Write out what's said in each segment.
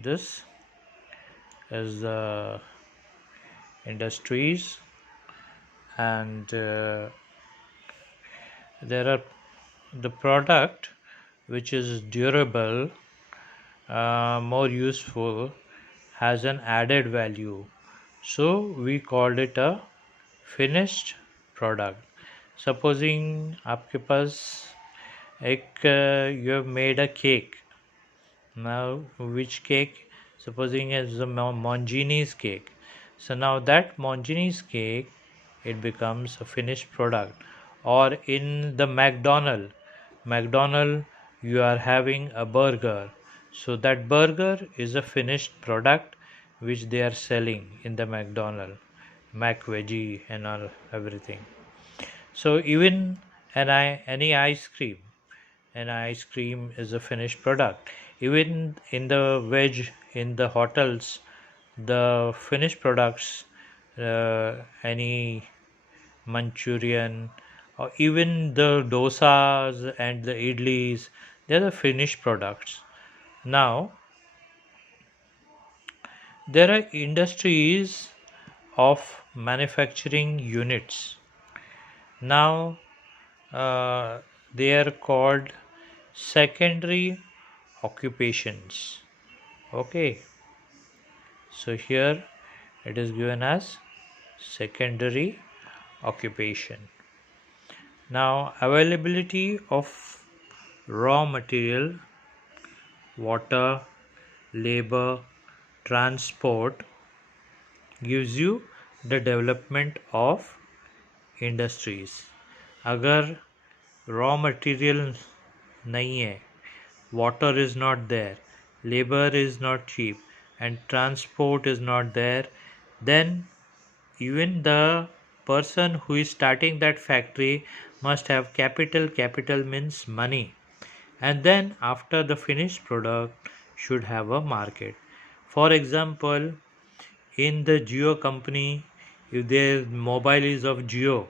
This is the industries, and there are the product which is durable, more useful, has an added value, so we called it a finished product. Supposing आपके पास एक you have made a cake. Now which cake? Supposing it's the Mongini's cake. So now that Mongini's cake, it becomes a finished product. Or in the McDonald, you are having a burger. So that burger is a finished product which they are selling in the McDonald, Mac veggie and all everything. So even any ice cream is a finished product. Even in the veg in the hotels, the finished products, any Manchurian, or even the dosas and the idlis, they're the finished products. Now, there are industries of manufacturing units. Now, they are called secondary occupations. Okay, so here it is given as secondary occupation. Now, availability of raw material, water, labor, transport gives you the development of industries. अगर raw material नहीं है, water is not there, labor is not cheap, and transport is not there, then even the person who is starting that factory must have capital. Capital means money, and then after the finished product should have a market. For example, in the Jio company, if their mobile is of Jio,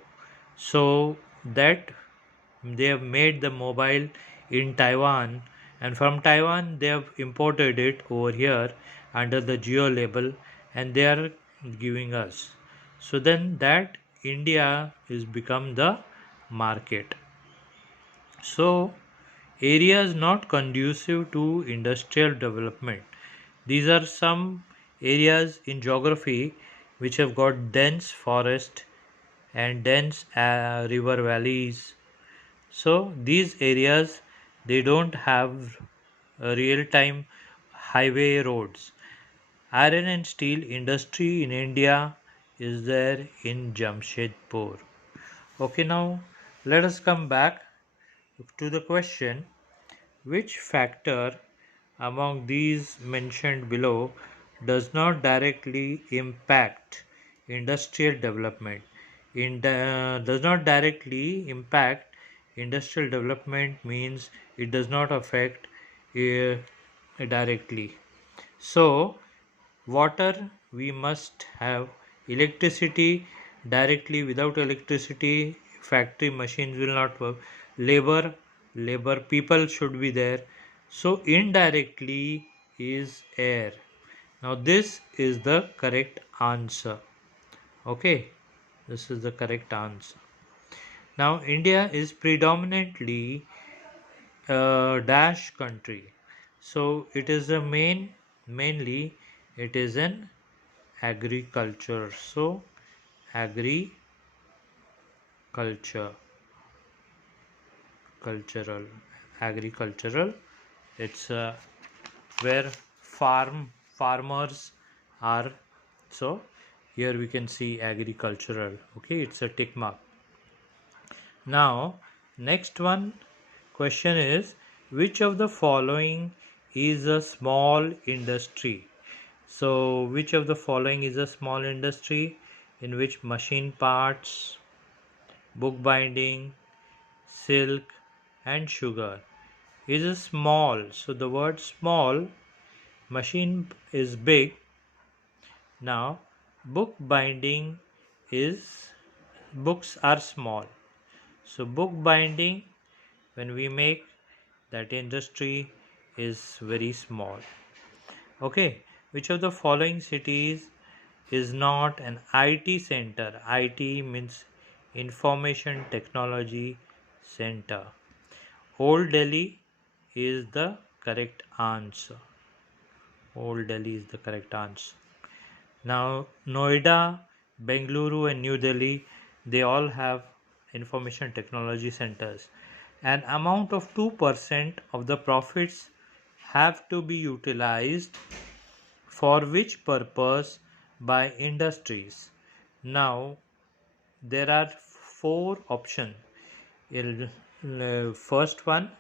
so that they have made the mobile in Taiwan, and from Taiwan they have imported it over here under the Jio label, and they are giving us. So then that India is become the market. So areas not conducive to industrial development. These are some areas in geography which have got dense forest and dense river valleys. So these areas, they don't have real time highway roads. Iron and steel industry in India is there in Jamshedpur. Okay, now let us come back to the question: which factor among these mentioned below does not directly impact industrial development? Does not directly impact industrial development means it does not affect directly. So, water, we must have electricity. Directly, without electricity, factory machines will not work. Labor people should be there. So indirectly is air. Now this is the correct answer. Okay, this is the correct answer. Now India is predominantly a dash country, so it is a mainly it is an agriculture. So agriculture, cultural, agricultural, it's where farmers are. So here we can see agricultural. Okay, it's a tick mark. Now next one question is, which of the following is a small industry? So which of the following is a small industry in which machine parts, bookbinding, silk and sugar is a small? So the word small, machine is big. Now bookbinding is, books are small. So bookbinding, when we make, that industry is very small. Okay, which of the following cities is not an IT center? IT means Information Technology Center. Old Delhi is the correct answer. Old Delhi is the correct answer. Now, Noida, Bengaluru, and New Delhi, they all have information technology centers. An amount of 2% of the profits have to be utilized for which purpose by industries. Now, there are four options. First one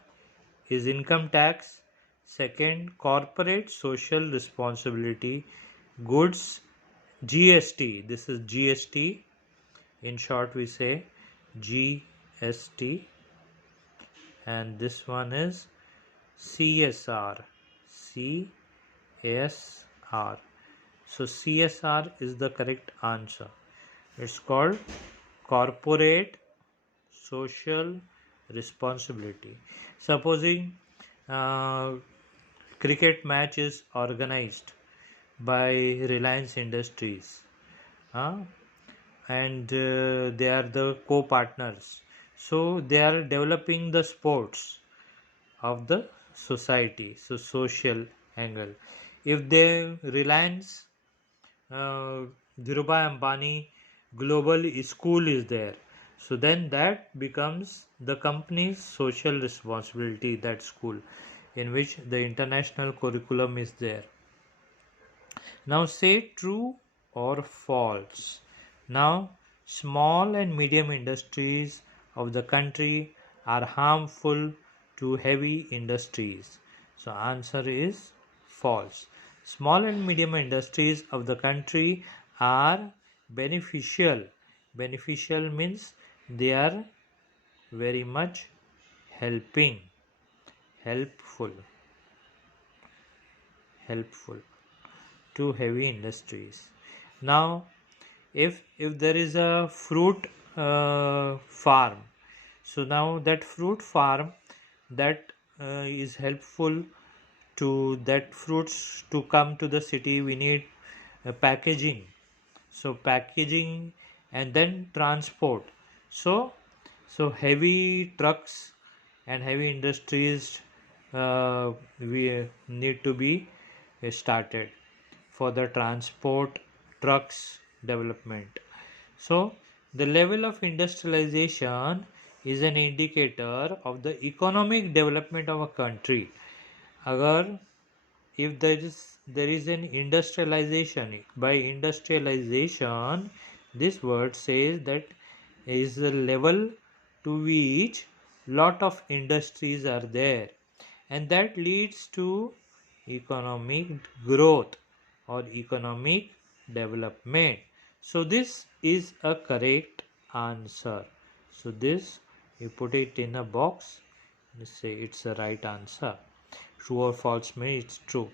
is income tax, second corporate social responsibility, goods, GST. This is GST, in short we say GST, and this one is CSR. CSR. So CSR is the correct answer. It's called corporate social responsibility. Supposing cricket match is organized by Reliance Industries, and they are the co-partners. So they are developing the sports of the society. So social angle. If they Reliance Dhirubhai Ambani Global School is there, so then that becomes the company's social responsibility, that school in which the international curriculum is there. Now say true or false. Now, small and medium industries of the country are harmful to heavy industries. So answer is false. Small and medium industries of the country are beneficial. Beneficial means they are very much helping, helpful to heavy industries. Now, if there is a fruit farm, so now that fruit farm, that is helpful to that fruits to come to the city, we need packaging. So packaging and then transport. So heavy trucks and heavy industries we need to be started for the transport trucks development. So the level of industrialization is an indicator of the economic development of a country. Agar if there is an industrialization, by industrialization this word says that is the level to which lot of industries are there, and that leads to economic growth or economic development. So this is a correct answer. So this you put it in a box, you say it's a right answer. True or false means it's true.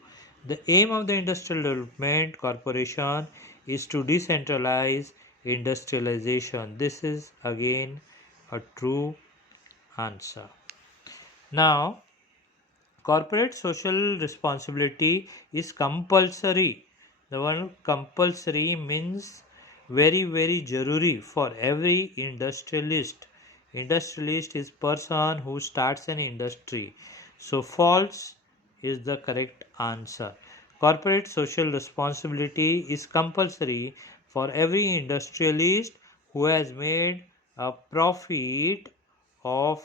The aim of the Industrial Development Corporation is to decentralize industrialization. This is again a true answer. Now, corporate social responsibility is compulsory. The one compulsory means very jaruri for every industrialist. Industrialist is person who starts an industry. So false is the correct answer. Corporate social responsibility is compulsory for every industrialist who has made a profit of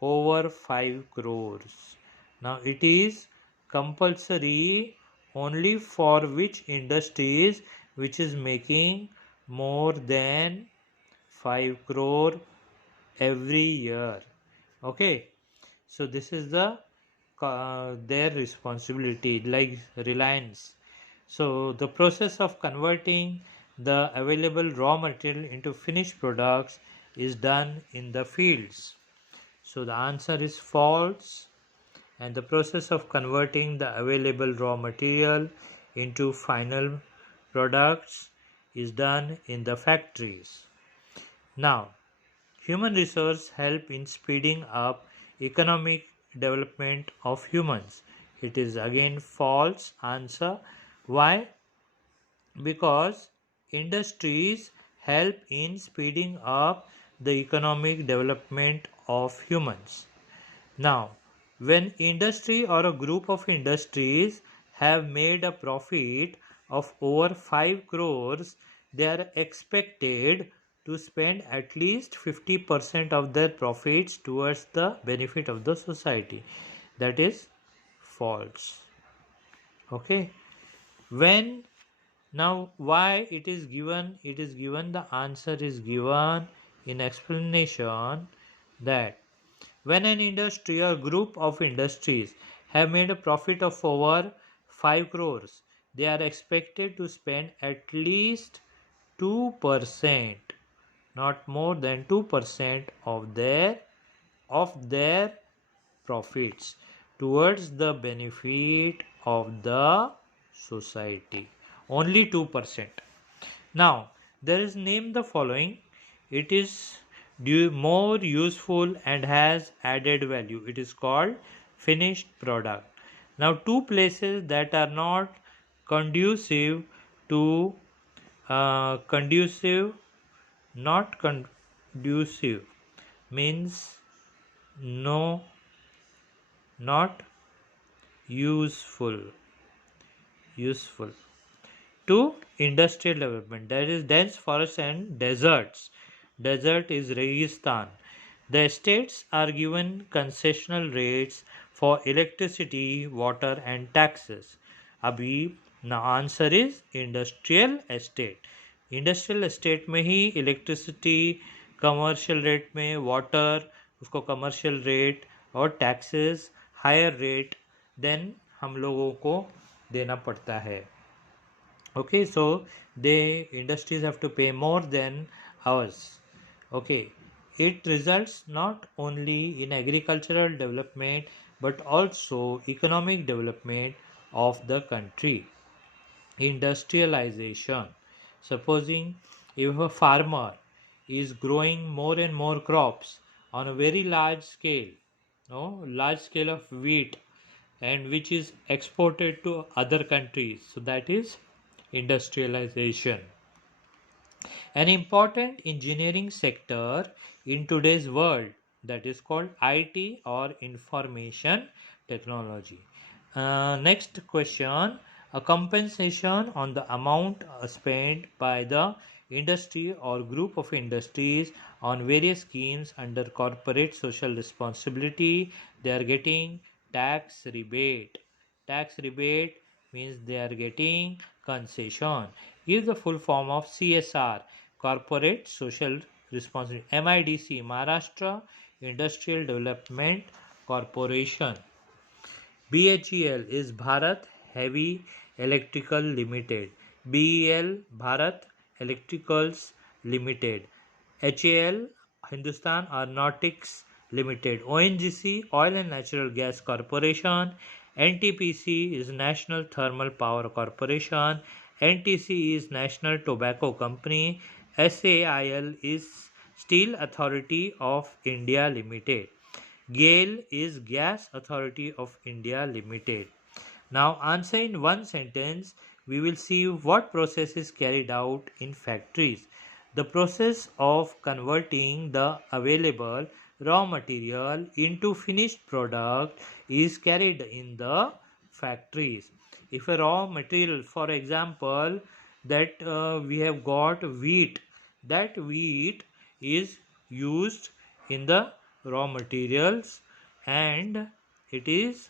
over 5 crores. Now it is compulsory only for which industries which is making more than 5 crore every year. Okay, so this is the their responsibility, like Reliance. So the process of converting the available raw material into finished products is done in the fields. So the answer is false, and the process of converting the available raw material into final products is done in the factories. Now, human resource help in speeding up economic development of humans. It is again false answer. Why? Because industries help in speeding up the economic development of humans. Now, when industry or a group of industries have made a profit of over 5 crores, they are expected to spend at least 50% of their profits towards the benefit of the society. That is false. Okay. When now why it is given? It is given, the answer is given in explanation that when an industry or group of industries have made a profit of over 5 crores, they are expected to spend at least 2%, not more than 2% of their profits towards the benefit of the society. Only 2%. Now, there is name the following. It is more useful and has added value. It is called finished product. Now, two places that are not conducive to not conducive means no, not useful to industrial development, that is dense forests and deserts. Desert is Registan. The states are given concessional rates for electricity, water and taxes. अभी the answer is industrial estate. Industrial estate में ही electricity commercial rate में, water उसको commercial rate और taxes higher rate then हम लोगों को देना पड़ता है. Okay, so the industries have to pay more than ours. Okay, it results not only in agricultural development but also economic development of the country. Industrialization. Supposing if a farmer is growing more and more crops on a very large scale, large scale of wheat, and which is exported to other countries, so that is industrialization. An important engineering sector in today's world, that is called IT or information technology. Next question. A compensation on the amount spent by the industry or group of industries on various schemes under corporate social responsibility. They are getting tax rebate. Tax rebate means they are getting concession. Give the full form of CSR, corporate social responsibility. MIDC, Maharashtra Industrial Development Corporation. BHEL is Bharat Heavy Electrical Limited. BEL Bharat Electricals Limited. HAL Hindustan Aeronautics Limited. ONGC Oil and Natural Gas Corporation. NTPC is National Thermal Power Corporation. NTC is National Tobacco Company. SAIL is Steel Authority of India Limited. GAIL is Gas Authority of India Limited. Now answer in one sentence. We will see what process is carried out in factories. The process of converting the available raw material into finished product is carried in the factories. If a raw material, for example, that we have got wheat, that wheat is used in the raw materials and it is